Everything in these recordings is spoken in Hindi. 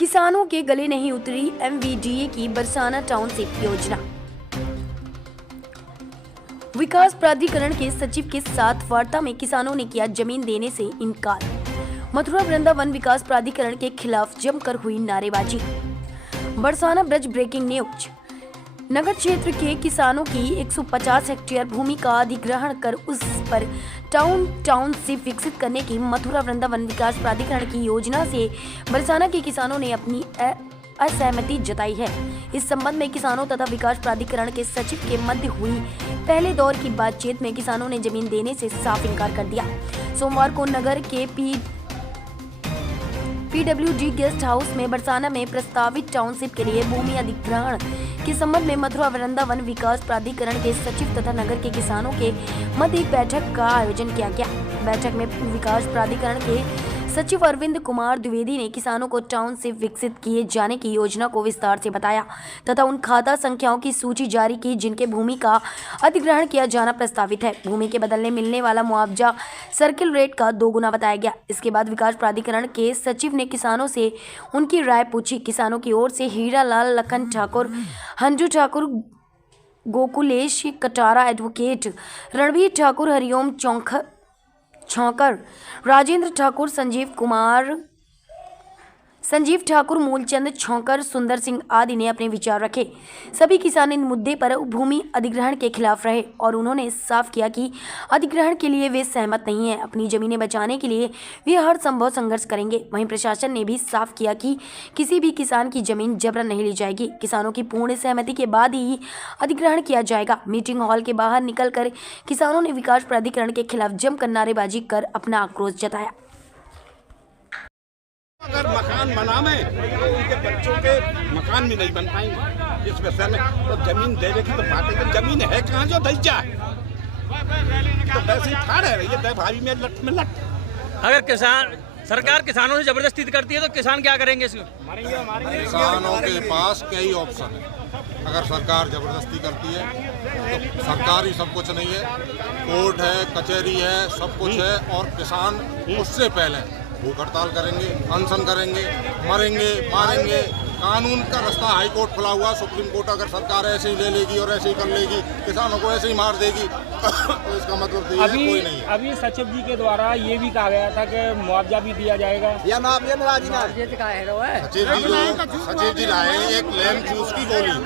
किसानों के गले नहीं उतरी एमवीडीए की बरसाना टाउनशिप योजना। विकास प्राधिकरण के सचिव के साथ वार्ता में किसानों ने किया जमीन देने से इनकार। मथुरा वृंदावन विकास प्राधिकरण के खिलाफ जमकर हुई नारेबाजी। Barsana Braj breaking news. नगर क्षेत्र के किसानों की 150 हेक्टेयर भूमि का अधिग्रहण कर उस पर टाउनशिप विकसित करने की मथुरा वृंदावन विकास प्राधिकरण की योजना से बरसाना के किसानों ने अपनी असहमति जताई है। इस संबंध में किसानों तथा विकास प्राधिकरण के सचिव के मध्य हुई पहले दौर की बातचीत में किसानों ने जमीन देने से साफ इनकार कर दिया। सोमवार को नगर के पीडब्ल्यूडी गेस्ट हाउस में बरसाना में प्रस्तावित टाउनशिप के लिए भूमि अधिग्रहण के संबंध में मथुरा वृंदावन विकास प्राधिकरण के सचिव तथा नगर के किसानों के मध्य एक बैठक का आयोजन किया गया। बैठक में विकास प्राधिकरण के सचिव अरविंद कुमार द्विवेदी ने किसानों को टाउनशिप विकसित किए जाने की योजना को विस्तार से बताया तथा उन खाता संख्याओं की सूची जारी की जिनके भूमि का अधिग्रहण किया जाना प्रस्तावित है। भूमि के बदले मिलने वाला मुआवजा सर्किल रेट का 2 गुना बताया गया। इसके बाद विकास प्राधिकरण के सचिव ने किसानों से उनकी राय पूछी। किसानों की ओर से हीरालाल, लखन ठाकुर, हंजू ठाकुर, गोकुलेश कटारा, एडवोकेट रणवीर ठाकुर, हरिओम छौकर, राजेंद्र ठाकुर, संजीव ठाकुर, मूलचंद छौकर, सुंदर सिंह आदि ने अपने विचार रखे। सभी किसान इन मुद्दे पर भूमि अधिग्रहण के खिलाफ रहे और उन्होंने साफ किया कि अधिग्रहण के लिए वे सहमत नहीं हैं। अपनी जमीनें बचाने के लिए वे हर संभव संघर्ष करेंगे। वहीं प्रशासन ने भी साफ किया कि किसी भी किसान की जमीन जबरन नहीं ली जाएगी। किसानों की पूर्ण सहमति के बाद ही अधिग्रहण किया जाएगा। मीटिंग हॉल के बाहर निकलकर किसानों ने विकास प्राधिकरण के खिलाफ जमकर नारेबाजी कर अपना आक्रोश जताया। अगर मकान बनावे तो उनके बच्चों के मकान भी नहीं बन पाएंगे। इस विषय में तो जमीन देने की तो बात है, जमीन है कहाँ जो दई जाए, तो वैसे ही ठाड़ है ये भाभी में लट में लट। अगर सरकार किसानों से जबरदस्ती करती है तो किसान क्या करेंगे इसको? किसानों के पास कई ऑप्शन है। अगर सरकार जबरदस्ती करती है तो सरकार ही सब कुछ नहीं है, कोर्ट है, कचहरी है, सब कुछ है। और किसान उससे पहले भूख हड़ताल करेंगे, अनशन करेंगे, मरेंगे, मारेंगे। कानून का रास्ता हाई कोर्ट खुला हुआ। सुप्रीम कोर्ट अगर सरकार ऐसे ही ले लेगी और ऐसे ही कर लेगी, किसानों को ऐसे ही मार देगी तो इसका मतलब तो ये कोई नहीं है। अभी सचिव जी के द्वारा ये भी कहा गया था कि मुआवजा भी दिया जाएगा। सचिव जी लाए एक लैम चूस की गोली।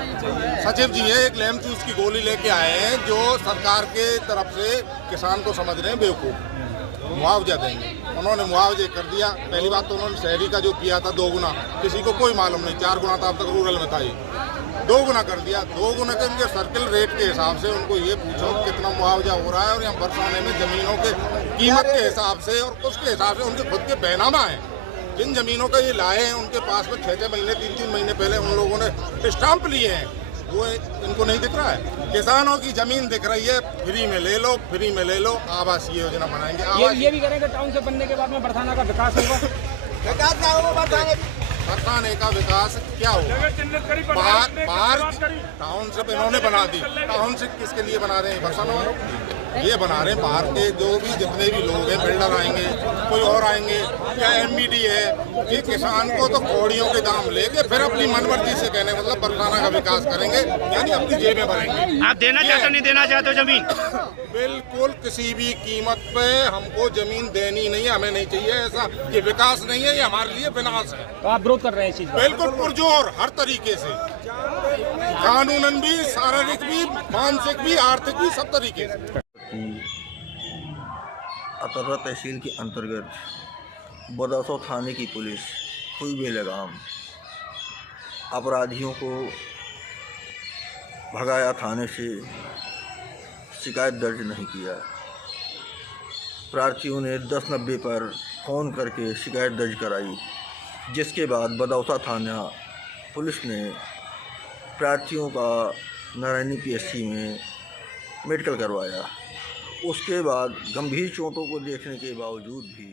सचिव जी है एक लैम चूस की गोली लेके आए हैं जो सरकार के तरफ से किसान को समझ रहे हैं बेवकूफ। मुआवजा देंगे, उन्होंने मुआवजे कर दिया। पहली बात तो उन्होंने शहरी का जो किया था 2 गुना, किसी को कोई मालूम नहीं। 4 गुना था अब तक रूरल में था, ये 2 गुना कर दिया। 2 गुना के उनके सर्किल रेट के हिसाब से उनको ये पूछो कितना मुआवजा हो रहा है। और यहाँ बरसाने में जमीनों के कीमत के हिसाब से और उसके हिसाब से उनके खुद के बैनामा हैं। जिन जमीनों का ये लाए हैं उनके पास में 6-6 महीने 3-3 महीने पहले उन लोगों ने स्टाम्प लिए हैं, वो इनको नहीं दिख रहा है। किसानों की जमीन दिख रही है, फ्री में ले लो, फ्री में ले लो। आवासीय योजना बनाएंगे। ये भी करेंगे टाउनशिप बनने के बाद में बरसाना का विकास होगा। विकास क्या होगा? बरसाने का विकास क्या होगा? बाहर टाउनशिप इन्होंने बना दी। टाउनशिप किसके लिए बना रहे हैं? बरसाना वालों ये बना रहे हैं। बाहर के जो भी जितने भी लोग हैं, बिल्डर आएंगे, कोई और आएंगे, या एमबीडी है, ये किसान को तो कौड़ियों के दाम लेके फिर अपनी मनमर्जी से कहने मतलब बरसाना का विकास करेंगे, यानी अपनी जेबें भरेंगे। आप देना चाहते हो नहीं देना चाहते हो जमीन? बिल्कुल किसी भी कीमत पे हमको जमीन देनी नहीं है, हमें नहीं चाहिए। ऐसा ये विकास नहीं है, ये हमारे लिए विनाश है। तो आप विरोध कर रहे हैं इस चीज का? बिल्कुल पुरजोर, हर तरीके से, कानूनन भी, शारीरिक भी, मानसिक भी, आर्थिक भी, सब तरीके से। अतर्रा तहसील के अंतर्गत बदासो थाने की पुलिस हुई बेलगाम अपराधियों को भगाया, थाने से शिकायत दर्ज नहीं किया। प्रार्थियों ने 1090 पर फ़ोन करके शिकायत दर्ज कराई, जिसके बाद बदौसा थाना पुलिस ने प्रार्थियों का नारायणी पीएचसी में मेडिकल करवाया। उसके बाद गंभीर चोटों को देखने के बावजूद भी